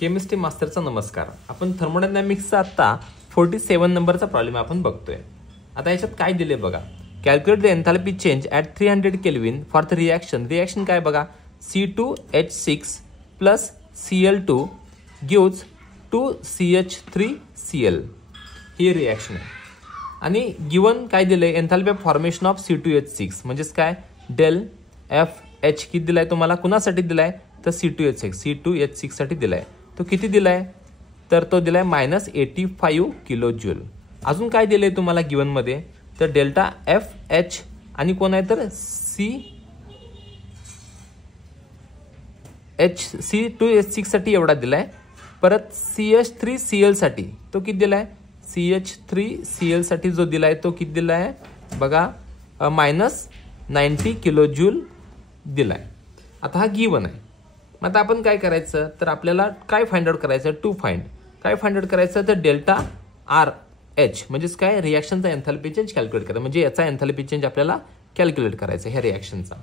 Chemistry मास्टरचा नमस्कार. आपण थर्मोडायनॅमिक्सचा आता 47 नंबरचा प्रॉब्लेम आपण बघतोय. आता याच्यात काय दिले बघा. Calculate the एन्थॅल्पी change at 300 kelvin for the reaction. Reaction काय बघा, C2H6 plus Cl2 gives 2CH3Cl. ही रिॲक्शन आहे. आणि गिवन काय दिलंय, एन्थॅल्पी ऑफ फॉर्मेशन ऑफ C2H6 म्हणजेच काय, डेल एफ एच किती दिलाय तुम्हाला, कुणासाठी दिलाय तर C2H6 साठी दिलाय. तो किती दिलाय तर तो दिलाय -85 किलो जूल. अजून काय दिलंय तुम्हाला गिवन मध्ये तर डेल्टा एफ एच आणि कोण आहे तर C2H6 साठी एवढा दिलाय. परत CH3Cl साठी तो किती दिलाय, CH3Cl साठी जो दिलाय तो किती दिलाय बघा, -90 किलो जूल दिलाय. आता हा गिवन आहे. मग आता आपण काय करायचं तर आपल्याला काय फाइंड आउट करायचं, काय फाइंड आउट करायचं तर डेल्टा आर एच म्हणजेच काय, रिॲक्शनचा एन्थॅल्पी चेंज कॅल्क्युलेट करायचं. म्हणजे याचा एन्थॅल्पी चेंज आपल्याला कॅल्क्युलेट करायचं ह्या रिॲक्शनचा.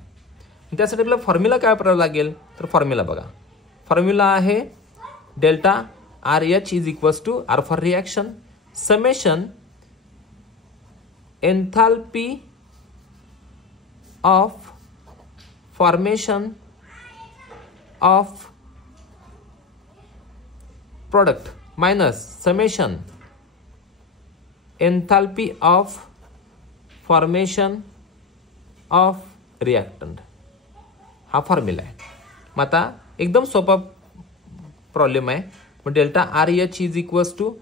त्यासाठी आपल्याला फॉर्म्युला काय वापरावा लागेल तर फॉर्म्युला बघा, फॉर्म्युला आहे delta R H is equals to R for reaction summation enthalpy of formation of product minus summation enthalpy of formation of reactant. हा फॉर्म्युला आहे. मग आता एकदम सोपा प्रॉब्लेम आहे. मग delta R H is equals to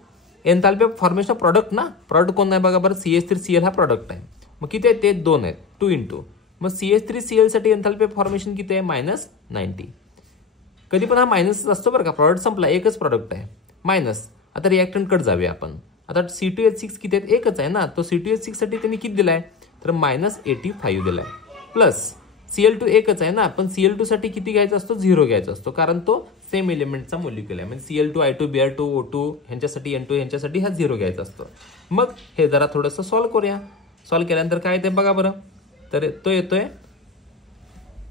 enthalpy of formation of product ना, product कोण आहे बघा बरं, CH3Cl हा प्रॉडक्ट आहे. मग किती आहे ते 2 आहेत, 2 इंटू मग CH3Cl साठी एन्थॅल्पी ऑफ फॉर्मेशन किती आहे -90. कधी पण हा मायनस असतो बरं का, प्रॉडक्ट संपला, एकच प्रॉडक्ट आहे मायनस. आता रिॲक्टंट कडे जाऊया आपण. आता C2H6 किती आहेत, एकच आहे ना, तो C2H6 साठी त्यांनी किती दिलाय तर -85 दिलाय. प्लस Cl2 एकच आहे ना, पण Cl2 साठी किती घ्यायचा असतो, 0 घ्यायचा असतो, कारण तो सेम एलिमेंटचा मोलिक्युल आहे. म्हणजे Cl2 I2 Br2 O2 ह्यांच्यासाठी N2 ह्यांच्यासाठी हा 0 घ्यायचा असतो. मग हे जरा थोडंसं सॉल्व्ह करूया. सॉल्व्ह केल्यानंतर काय येते बघा बरं, तर तो येतोय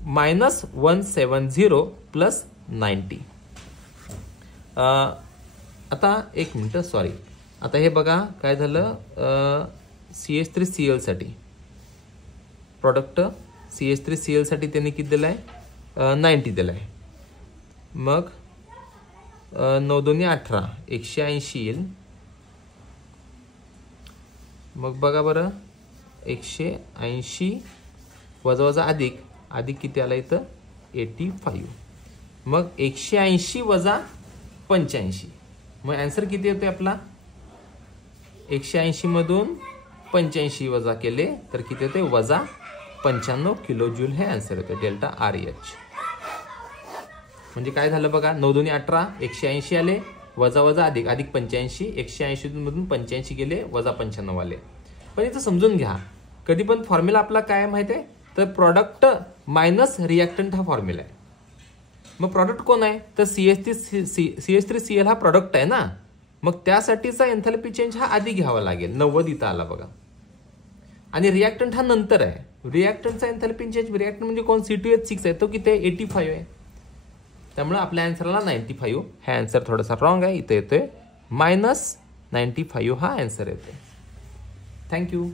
-170 प्लस 90. आता एक मिनिट, सॉरी. आता हे बघा काय झालं, CH3Cl साठी प्रॉडक्ट CH3Cl साठी त्यांनी किती दिलाय 90 दिलाय. मग 9 2 18 180 येईल. मग बघा बरं, 180 वजा वजा अधिक किती आला इथं 85. मग 180 वजा 85, मग आन्सर किती येतोय आपला, 180 मधून 85 वजा केले तर किती येते वजा 95 किलो जूल हे आन्सर येते डेल्टा आर एच. म्हणजे काय झालं बघा, 9 2 18 180 आले, वजा वजा अधिक 85, 180 मधून 85 गेले, वजा 95 आले. पण इथं समजून घ्या, कधी पण फॉर्म्युला आपला काय माहिती आहे तर प्रॉडक्ट मायनस रिॲक्टंट हा फॉर्म्युला आहे. मग प्रॉडक्ट कोण आहे तर CH3Cl हा प्रॉडक्ट आहे ना, मग त्यासाठीचा एन्थॅल्पी चेंज हा आधी घ्यावा लागेल, 90 इथं आला बघा. आणि रिॲक्टंट हा नंतर आहे. रिॲक्टंटचा एन्थॅल्पी चेंज, रिॲक्टंट म्हणजे कोण, C2H6 आहे, तो किती आहे 85 आहे. त्यामुळे आपल्या आन्सरला 95. हा आन्सर थोडासा रॉंग आहे, इथे येतोय -95 हा आन्सर येतोय. थँक्यू.